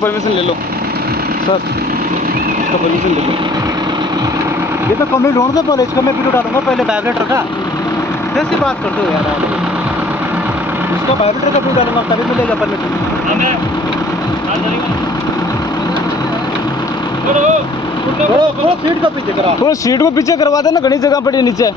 Permission ले low sir, इसका permission ले लो। ये तो कंप्लीट होने दो पहले, इसका मैं वीडियो डालूंगा पहले वाइब्रेटर का। कैसी बात करते हो यार आप? इसका वाइब्रेटर का वीडियो डालूंगा तभी मिलेगा परमिशन। थोड़ा सीट का पीछे करा, थोड़ा सीट को पीछे करवा देना, घनी जगह पड़ी है नीचे।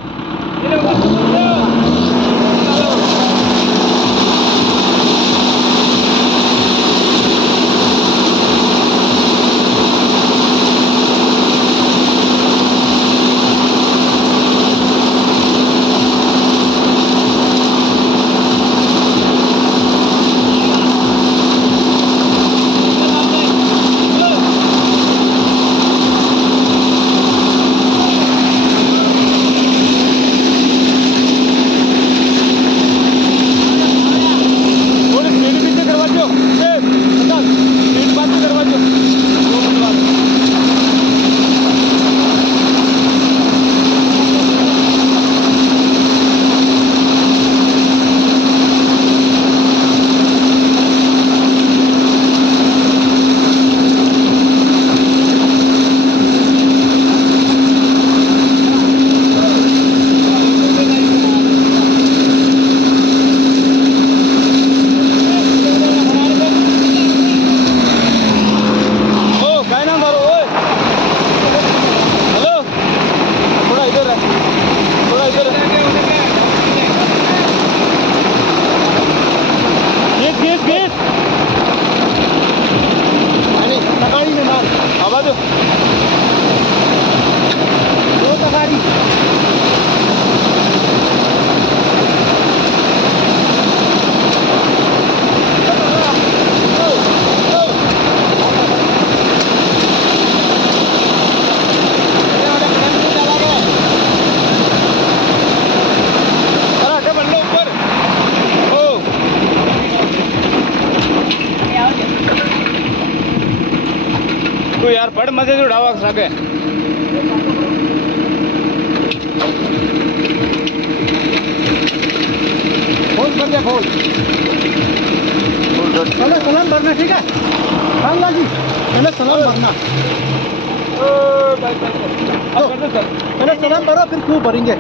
तो यार बड़ मजे से उड़ावा सके। फोन कर दिया, फोन पहले सलाम भरना, ठीक है रामलाल जी? पहले सलाम भरना, पहले सलाम भरो फिर क्यों भरेंगे।